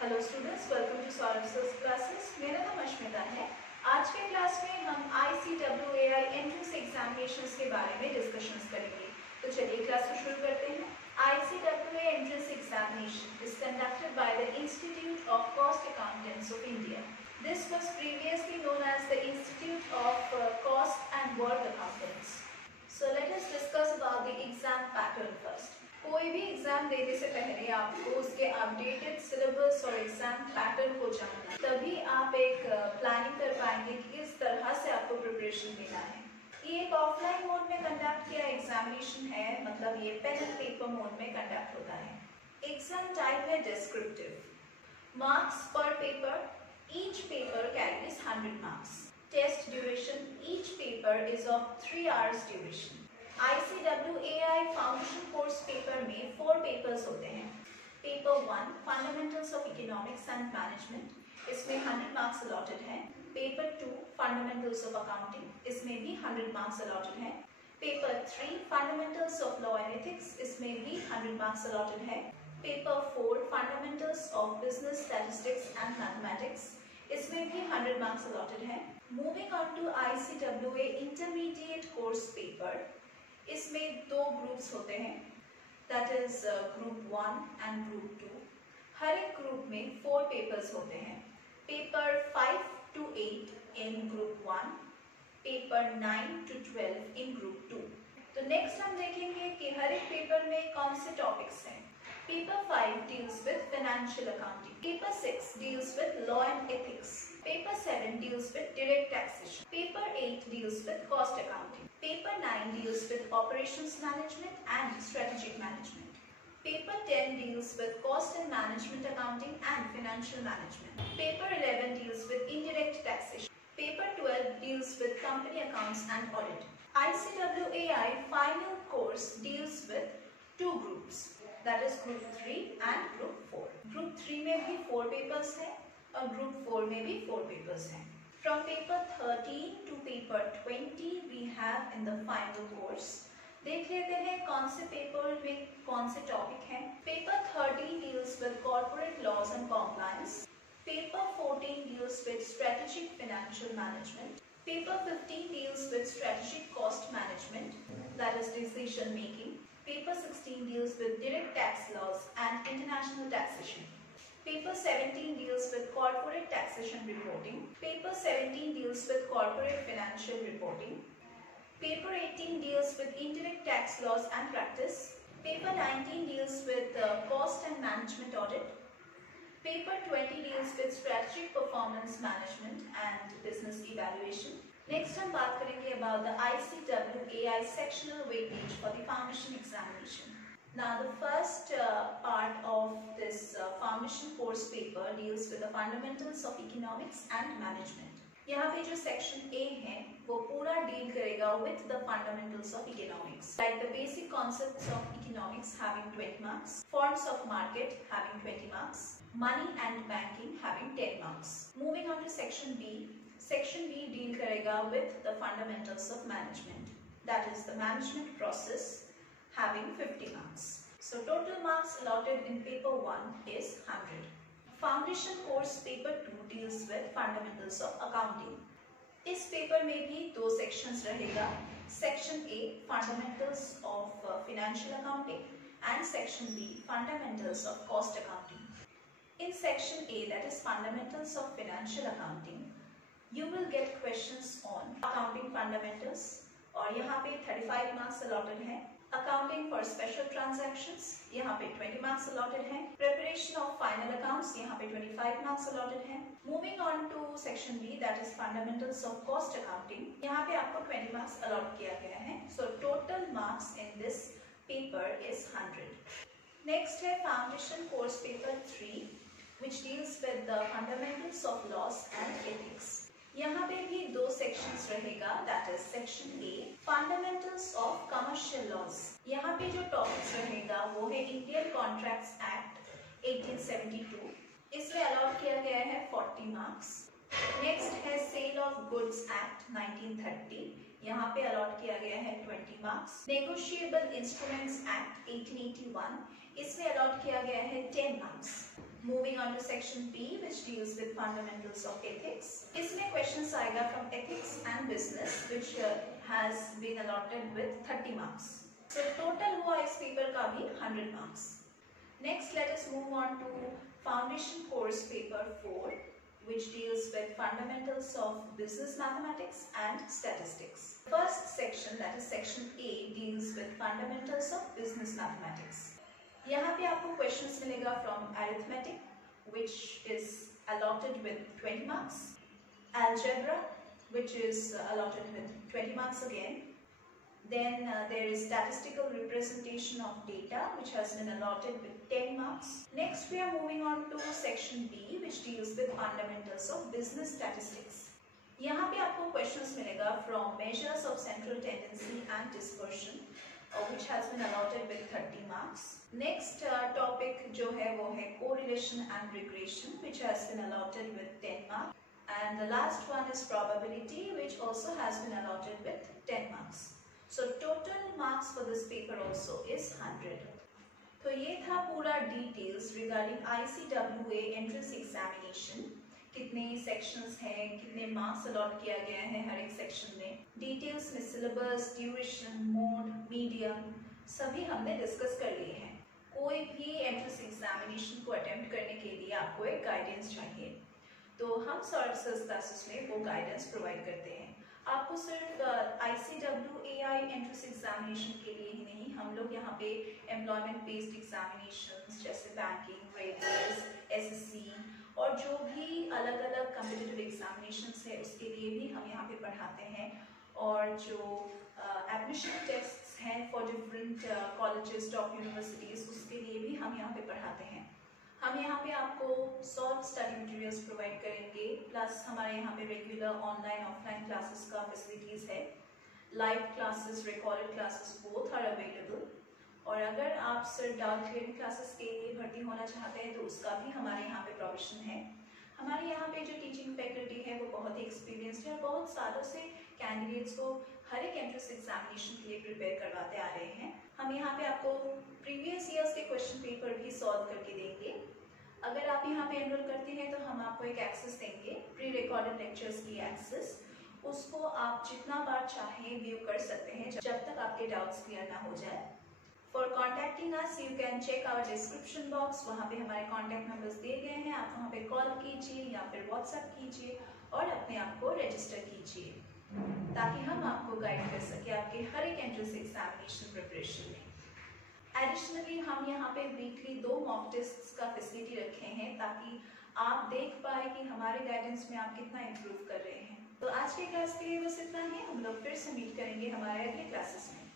Hello students, welcome to Saurabh classes. मेरा नाम अश्मिता है। आज के क्लास में हम ICWAI एंट्रेंस एग्जामिनेशंस के बारे में डिस्कशंस करेंगे। तो चलिए क्लास को शुरू करते हैं। ICWAI entrance examination is conducted by the institute of cost accountants of India. This was previously known as the Institute of Cost and Work Accountants. So let us discuss about the exam pattern first. कोई भी एग्जाम देने से पहले आपको उसके updated syllabus और exam pattern को जानना, तभी आप एक प्लानिंग कर पाएंगे कि किस तरह से आपको प्रिपरेशन देना है। ये एक ऑफलाइन मोड में कंडक्ट किया एग्जामिनेशन है, मतलब ये पेन एंड पेपर मोड में कंडक्ट होता है। एग्जाम टाइप है descriptive. Marks per paper, each paper carries 100 marks. Test duration, each paper is of 3 hours duration. ICWAI foundation course paper में 4 पेपर्स होते हैं। Paper 1 fundamentals of economics and management, इसमें 100 marks allotted हैं। Paper 2 fundamentals of accounting, इसमें भी 100 marks allotted हैं। Paper 3 fundamentals of law and ethics, इसमें भी 100 मार्क्स अलॉटेड हैं। Paper 4 fundamentals of business statistics and mathematics, इसमें भी 100 मार्क्स अलॉटेड हैं। Moving on to ICWA intermediate course paper, इसमें 2 ग्रुप्स होते हैं, that is group 1 and group 2। हर एक ग्रुप में 4 पेपर्स होते हैं। Paper 5 to 8 in group 1, paper 9 to 12 इन ग्रुप 2। तो नेक्स्ट हम देखेंगे कि हर एक पेपर में कौन से टॉपिक्स हैं। Paper 5 deals with financial accounting, paper 6 deals with law and ethics, paper 7 deals with direct taxation, paper 8 deals with cost accounting, paper 9 deals with operations management and strategic management, paper 10 deals with cost and management accounting and financial management, paper 11 deals with indirect taxation, paper 12 deals with company accounts and audit. ICWAI final course deals with 2 groups, that is group 3 and group 4. Group 3 में भी 4 papers हैं और ग्रुप 4 में भी 4 papers हैं। From paper 13 to paper 20 we have in the final course. देख लेते हैं कौन से पेपर में कौन से टॉपिक हैं। Paper 13 deals with corporate laws and compliance, paper 14 deals with strategic financial management, paper 15 deals with strategic cost management, that is decision making, paper 16 deals with direct tax laws and international taxation, Paper 17 deals with corporate taxation reporting. Paper 17 deals with corporate financial reporting. Paper 18 deals with indirect tax laws and practice. Paper 19 deals with cost and management audit. Paper 20 deals with strategic performance management and business evaluation. Next हम बात करेंगे about the ICWAI sectional weightage for the foundation examination. Now the first part of this foundation course paper deals with the fundamentals of economics and management. यहाँ पे जो section A है वो पूरा deal करेगा with the fundamentals of economics, like the basic concepts of economics having 20 marks, forms of market having 20 marks, money and banking having 10 marks. Moving on to section B. Section B deal करेगा with the fundamentals of management, that is the management process having 50 marks. So total marks allotted in paper 1 is 100. Foundation course paper 2 deals with fundamentals of accounting. इस पेपर में भी 2 sections रहेगा। Section A fundamentals of financial accounting and section B fundamentals of cost accounting. In section A, that is fundamentals of financial accounting, you will get questions on accounting fundamentals और यहाँ पे 35 marks allotted हैं। Accounting for special transactions, यहाँ पे 20 marks allotted हैं। Preparation of final accounts, यहाँ पे 25 marks allotted हैं। Moving on to section B, that is fundamentals of cost accounting, यहाँ पे आपको 20 मार्क्स अलॉट किया गया है। So total marks in this paper is 100। Next है foundation course paper 3 which deals with the fundamentals of laws and ethics. यहाँ पे भी 2 सेक्शंस रहेगा, that is section A fundamentals of commercial laws. यहाँ पे जो टॉपिक्स रहेगा वो है इंडियन कॉन्ट्रैक्ट्स एक्ट 1872, इसमें अलॉट किया गया है 40 मार्क्स। नेक्स्ट है सेल ऑफ गुड्स एक्ट 1930, यहाँ पे अलॉट किया गया है 20 मार्क्स। नेगोशिएबल इंस्ट्रूमेंट्स एक्ट 1881, इसमें अलॉट किया गया है 10 marks. Moving on to section B, which deals with fundamentals of ethics. इसमें questions आएगा from ethics and business, which has been allotted with 30 marks. So total हुआ इस paper का भी 100 marks. Next, let us move on to foundation course paper 4, which deals with fundamentals of business mathematics and statistics. First section, that is section A, deals with fundamentals of business mathematics. यहाँ पे आपको questions मिलेगा from arithmetic, which is allotted with 20 marks, algebra, which is allotted with 20 marks again. Then there is statistical representation of data, which has been allotted with 10 marks. Next, we are moving on to section B, which deals with fundamentals of business statistics. यहाँ पे आपको questions मिलेगा from measures of central tendency and dispersion, which has been allotted with 30 marks. Next topic जो है वो है correlation and regression, which has been allotted with 10 marks. And the last one is probability, which also has been allotted with 10 marks. So total marks for this paper also is 100. तो ये था पूरा details regarding ICWA entrance examination. कितने सेक्शंस हैं, कितने marks allot किया गया है हर एक सेक्शन में, डिटेल्स में सिलेबस, ड्यूरेशन, मोड, मीडियम सभी हमने डिस्कस कर लिए हैं। कोई भी एंट्रेंस एग्जामिनेशन को अटेम्प्ट करने के लिए आपको एक गाइडेंस चाहिए, तो हम सर्विसेज क्लासेस में वो गाइडेंस प्रोवाइड करते हैं। आपको सिर्फ ICWAI एंट्रेंस एग्जामिनेशन के लिए ही नहीं, हम लोग यहाँ पे एम्प्लॉयमेंट बेस्ड एग्जामिनेशंस जैसे बैंकिंग, रेलवेज, SSC और जो भी अलग अलग कॉम्पिटिटिव एग्जामिनेशंस है उसके लिए भी हम यहाँ पे पढ़ाते हैं। और जो एडमिशन टेस्ट्स हैं for different colleges, top universities, उसके लिए भी हम यहाँ पे पढ़ाते हैं। हम यहाँ पे आपको सॉल्व स्टडी मटेरियल्स प्रोवाइड करेंगे, प्लस हमारे यहाँ पे रेगुलर ऑनलाइन ऑफलाइन क्लासेस का फैसिलिटीज़ है। Live classes, recorded classes both are available. और अगर आप सिर्फ डाउट क्लियरिंग क्लासेस के लिए भर्ती होना चाहते हैं तो उसका भी हमारे यहाँ पे प्रोविजन है। हमारे यहाँ पे जो टीचिंग फैकल्टी है वो बहुत ही एक्सपीरियंस्ड है और बहुत सालों से कैंडिडेट्स को हर एक एंट्रेंस एग्जामिनेशन के लिए प्रिपेयर करवाते आ रहे हैं। हम यहाँ पे आपको प्रीवियस ईयर्स के क्वेश्चन पेपर भी सॉल्व करके देंगे। अगर आप यहाँ पे एनरोल करते हैं तो हम आपको एक एक्सेस देंगे, प्री रिकॉर्डेड लेक्चर्स की एक्सेस। उसको आप जितना बार चाहें व्यू कर सकते हैं जब तक आपके डाउट्स क्लियर ना हो जाए। For contacting us, you can check our description box. वहाँ पे हमारे contact numbers दिए गए हैं, आप वहाँ पे कॉल कीजिए या फिर व्हाट्सएप कीजिए और अपने आप को रजिस्टर कीजिए ताकि हम आपको गाइड कर सके आपके हर एक एंट्रेंस एग्जामिनेशन प्रिपरेशन में। एडिशनली हम यहाँ पे वीकली 2 मॉक टेस्ट्स का फैसिलिटी रखे हैं ताकि आप देख पाए कि हमारे गाइडेंस में आप कितना इम्प्रूव कर रहे हैं। तो आज के क्लास के लिए बस इतना ही, हम लोग फिर से मीट करेंगे हमारे अगले क्लासेस में।